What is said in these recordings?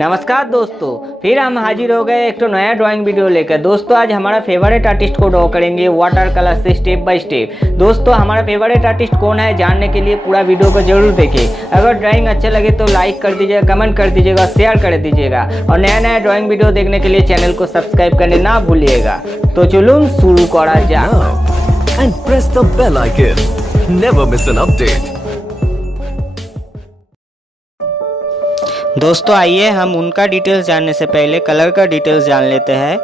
नमस्कार दोस्तों, फिर हम हाजिर हो गए एक तो नया ड्राइंग वीडियो लेकर। दोस्तों आज हमारा फेवरेट आर्टिस्ट को ड्रॉ करेंगे वाटर कलर से स्टेप बाय स्टेप। दोस्तों हमारा फेवरेट आर्टिस्ट कौन है जानने के लिए पूरा वीडियो को जरूर देखें। अगर ड्राइंग अच्छा लगे तो लाइक कर दीजिएगा, कमेंट कर दीजिएगा, शेयर कर दीजिएगा और नया नया ड्राइंग वीडियो देखने के लिए चैनल को सब्सक्राइब करने ना भूलिएगा। तो चलो शुरू करा जाए। And press the bell icon. Never miss an update. दोस्तों आइए हम उनका डिटेल्स जानने से पहले कलर का डिटेल्स जान लेते हैं।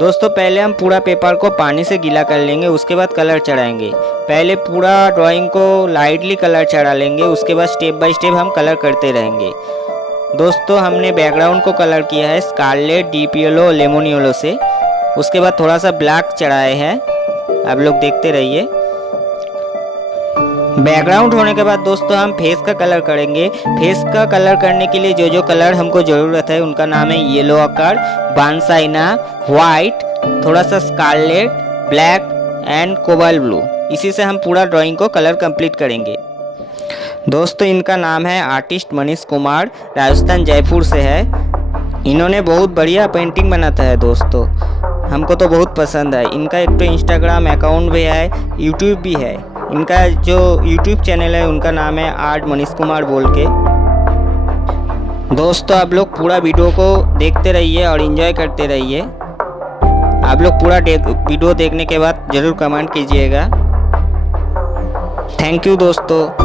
दोस्तों पहले हम पूरा पेपर को पानी से गीला कर लेंगे, उसके बाद कलर चढ़ाएंगे। पहले पूरा ड्राइंग को लाइटली कलर चढ़ा लेंगे, उसके बाद स्टेप बाय स्टेप हम कलर करते रहेंगे। दोस्तों हमने बैकग्राउंड को कलर किया है scarlet, deep yellow, lemon yellow से। उसके बाद थोड़ा सा ब्लैक चढ़ाए हैं, आप लोग देखते रहिए। बैकग्राउंड होने के बाद दोस्तों हम फेस का कलर करेंगे। फेस का कलर करने के लिए जो जो कलर हमको ज़रूरत है उनका नाम है येलो अकर, बांसाइना, वाइट, थोड़ा सा scarlet, black and cobalt blue. इसी से हम पूरा ड्राइंग को कलर कंप्लीट करेंगे। दोस्तों इनका नाम है आर्टिस्ट मनीष कुमार, राजस्थान जयपुर से है। इन्होंने बहुत बढ़िया पेंटिंग बनाता है दोस्तों, हमको तो बहुत पसंद है। इनका एक तो इंस्टाग्राम अकाउंट भी है, यूट्यूब भी है। इनका जो यूट्यूब चैनल है उनका नाम है आर्ट मनीष कुमार बोल के। दोस्तों आप लोग पूरा वीडियो को देखते रहिए और एंजॉय करते रहिए। आप लोग पूरा वीडियो देखने के बाद ज़रूर कमेंट कीजिएगा। थैंक यू दोस्तों।